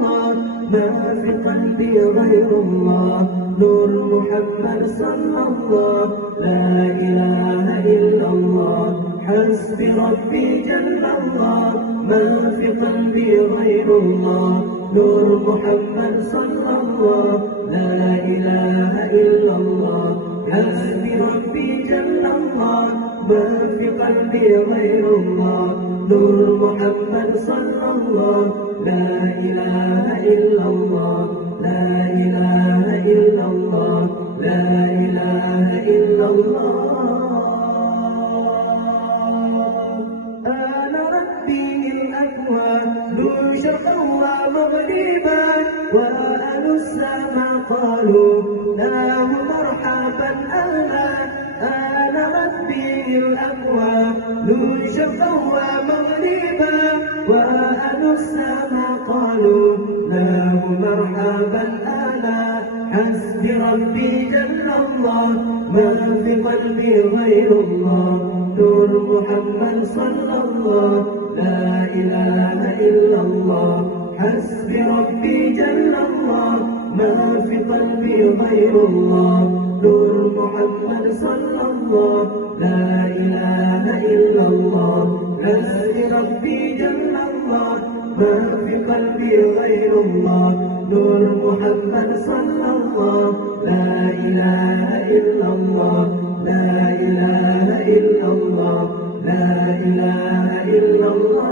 الله ما في قلبي غير الله نور محمد صلى الله لا إله إلا الله حسبي ربي جل الله ما في قلبي غير الله نور محمد صلى الله لا إله إلا الله حسبي ربي جل الله ما في قلبي غير الله نور محمد صلى الله لا إله إلا الله لا إله إلا الله لا إله إلا الله أنا ربي الأكوان ذو شرقا ومغربا وأهل السماء قالوا له مرحبا أهلا أنا ربي الأكوان ذو شرقا ومغربا وأهل السماء قالوا له مرحبا أهلا حسبي ربي جل الله ما في قلبي غير الله نور محمد صلى الله لا إله إلا الله حسبي ربي جل الله ما في قلبي غير الله نور محمد صلى الله لا إله إلا الله حسبي ربي جل الله ما في قلبي غير الله نور محمد صلى الله لا إله إلا الله لا إله إلا الله لا إله إلا الله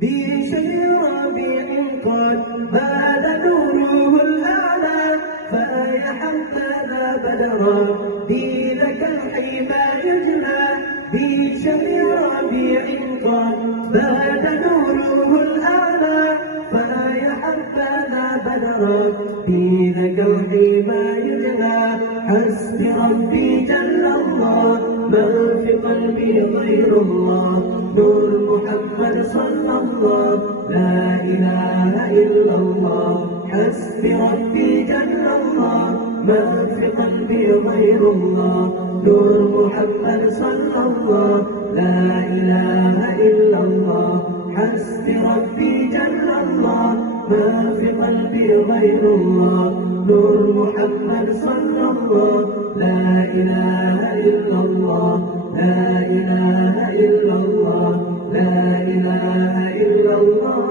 بشهر ربيع قد بان نوره الأعلى فيا حبذا بدرا في ذاك الحيبة يجلى بشهر ربيع قد بان نوره الأعلى فيا حبذا بدرا في ذاك الحيبة يجلى حسبي ربي جل الله ما في قلبي غير الله نور محمد صلى الله لا إله إلا الله حسبي ربي جل الله ما في قلبي غير الله نور محمد صلى الله لا إله إلا الله حسبي ربي جل الله ما في قلبي غير الله نور محمد صلى الله لا إله إلا الله لا إله إلا الله لا إله إلا الله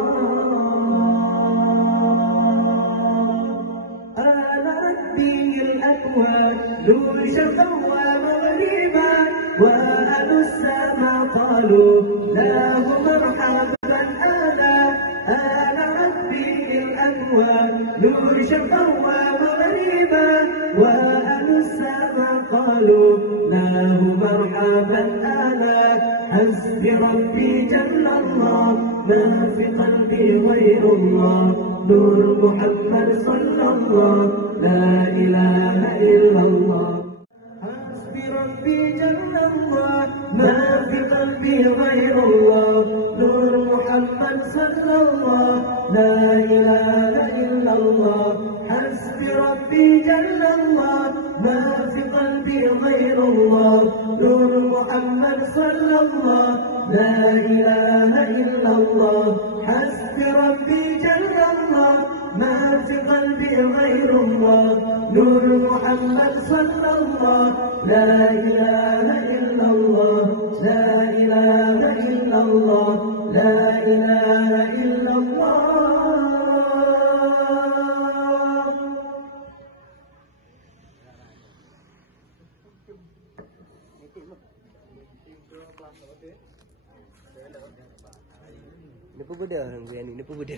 أنا ربي الأكوان ذو شرقا ومغربا وأهل السماء قالوا له مرحبا أهلا أنا ربي الأكوان ذو شرقا ومغربا وأهل السماء قالوا له مرحبا أهلا حسبي ربي جل الله ما في قلبي غير الله نور محمد صلى الله لا إله إلا الله حسبي ربي جل الله ما في قلبي غير الله نور محمد صلى الله لا إله إلا الله حسبي ربي جل الله ما في قلبي غير الله نور محمد صلى الله لا إله إلا الله حسبي ربي جل الله ما في قلبي غير الله نور محمد صلى الله لا إله إلا الله لا إله إلا الله لا إله إلا الله Ini pun beda orang ni pun beda.